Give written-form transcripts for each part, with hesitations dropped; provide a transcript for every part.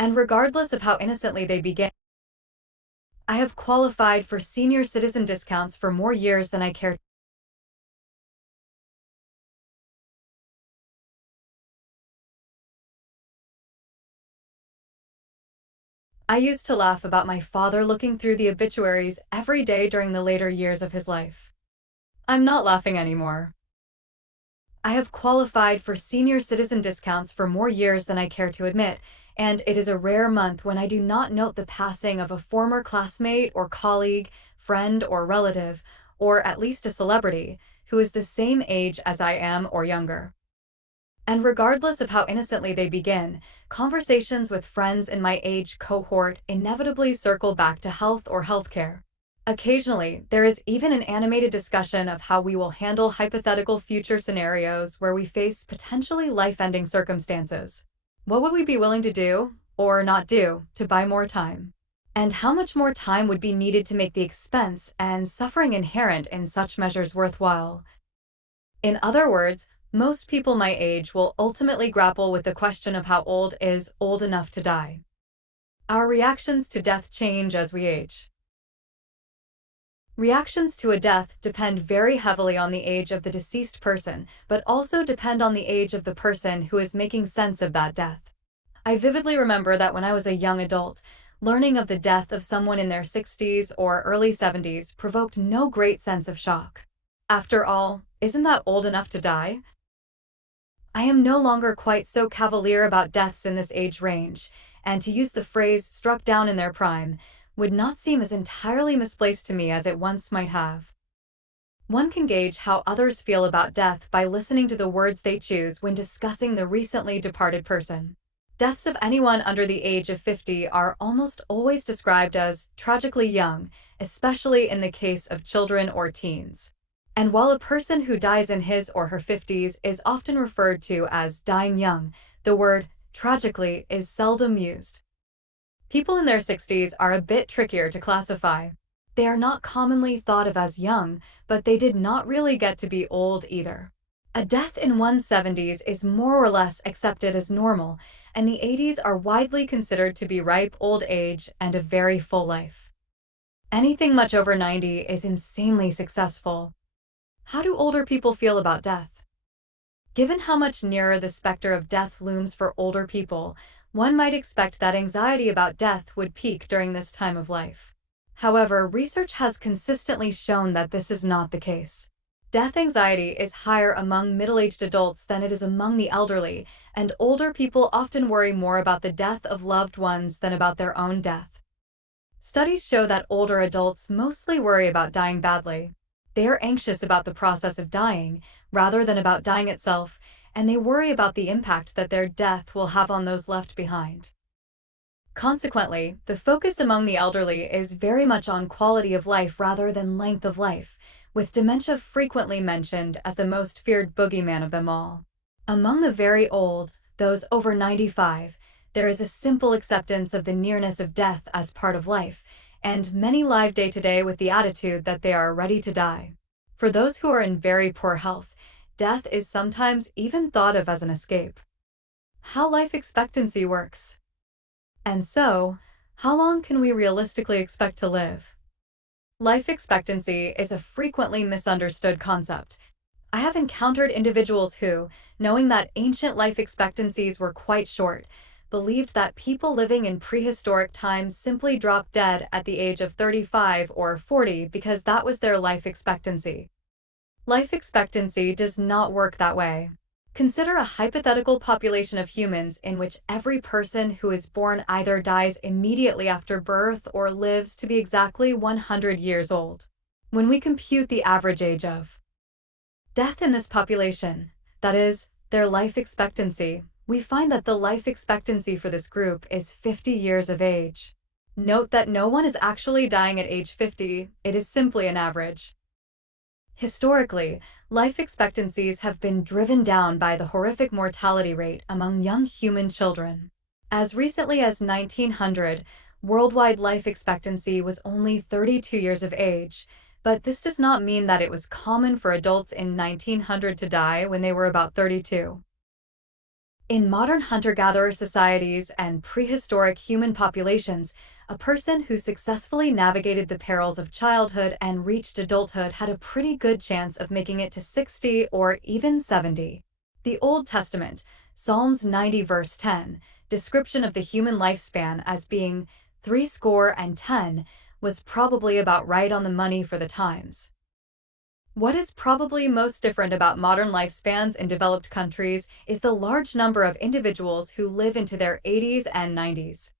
And regardless of how innocently they begin, I have qualified for senior citizen discounts for more years than I care. I used to laugh about my father looking through the obituaries every day during the later years of his life. I'm not laughing anymore. I have qualified for senior citizen discounts for more years than I care to admit, and it is a rare month when I do not note the passing of a former classmate or colleague, friend or relative, or at least a celebrity, who is the same age as I am or younger. And regardless of how innocently they begin, conversations with friends in my age cohort inevitably circle back to health or healthcare. Occasionally, there is even an animated discussion of how we will handle hypothetical future scenarios where we face potentially life-ending circumstances. What would we be willing to do, or not do, to buy more time? And how much more time would be needed to make the expense and suffering inherent in such measures worthwhile? In other words, most people my age will ultimately grapple with the question of how old is old enough to die. Our reactions to death change as we age. Reactions to a death depend very heavily on the age of the deceased person, but also depend on the age of the person who is making sense of that death. I vividly remember that when I was a young adult, learning of the death of someone in their 60s or early 70s provoked no great sense of shock. After all, isn't that old enough to die? I am no longer quite so cavalier about deaths in this age range, and to use the phrase struck down in their prime would not seem as entirely misplaced to me as it once might have. One can gauge how others feel about death by listening to the words they choose when discussing the recently departed person. Deaths of anyone under the age of 50 are almost always described as tragically young, especially in the case of children or teens. And while a person who dies in his or her 50s is often referred to as dying young, the word tragically is seldom used. People in their 60s are a bit trickier to classify. They are not commonly thought of as young, but they did not really get to be old either. A death in one's 70s is more or less accepted as normal, and the 80s are widely considered to be ripe old age and a very full life. Anything much over 90 is insanely successful. How do older people feel about death? Given how much nearer the specter of death looms for older people, one might expect that anxiety about death would peak during this time of life. However, research has consistently shown that this is not the case. Death anxiety is higher among middle-aged adults than it is among the elderly, and older people often worry more about the death of loved ones than about their own death. Studies show that older adults mostly worry about dying badly. They are anxious about the process of dying, rather than about dying itself, and they worry about the impact that their death will have on those left behind. Consequently, the focus among the elderly is very much on quality of life rather than length of life, with dementia frequently mentioned as the most feared boogeyman of them all. Among the very old, those over 95, there is a simple acceptance of the nearness of death as part of life, and many live day-to-day with the attitude that they are ready to die. For those who are in very poor health, death is sometimes even thought of as an escape. How life expectancy works. And so, how long can we realistically expect to live? Life expectancy is a frequently misunderstood concept. I have encountered individuals who, knowing that ancient life expectancies were quite short, believed that people living in prehistoric times simply dropped dead at the age of 35 or 40 because that was their life expectancy. Life expectancy does not work that way. Consider a hypothetical population of humans in which every person who is born either dies immediately after birth or lives to be exactly 100 years old. When we compute the average age of death in this population, that is, their life expectancy, we find that the life expectancy for this group is 50 years of age. Note that no one is actually dying at age 50, it is simply an average. Historically, life expectancies have been driven down by the horrific mortality rate among young human children. As recently as 1900, worldwide life expectancy was only 32 years of age, but this does not mean that it was common for adults in 1900 to die when they were about 32. In modern hunter-gatherer societies and prehistoric human populations, a person who successfully navigated the perils of childhood and reached adulthood had a pretty good chance of making it to 60 or even 70. The Old Testament, Psalms 90 verse 10, description of the human lifespan as being 70, was probably about right on the money for the times. What is probably most different about modern lifespans in developed countries is the large number of individuals who live into their 80s and 90s.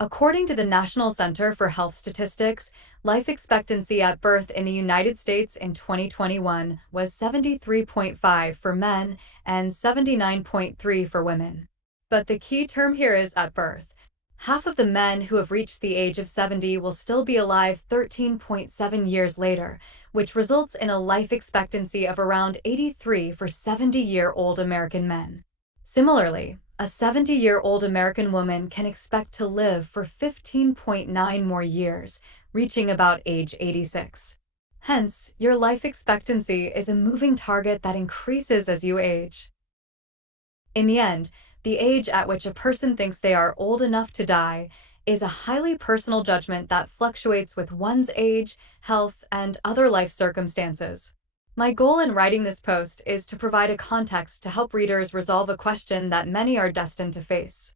According to the National Center for Health Statistics, life expectancy at birth in the United States in 2021 was 73.5 for men and 79.3 for women. But the key term here is at birth. Half of the men who have reached the age of 70 will still be alive 13.7 years later, which results in a life expectancy of around 83 for 70-year-old American men. Similarly, a 70-year-old American woman can expect to live for 15.9 more years, reaching about age 86. Hence, your life expectancy is a moving target that increases as you age. In the end, the age at which a person thinks they are old enough to die is a highly personal judgment that fluctuates with one's age, health, and other life circumstances. My goal in writing this post is to provide a context to help readers resolve a question that many are destined to face.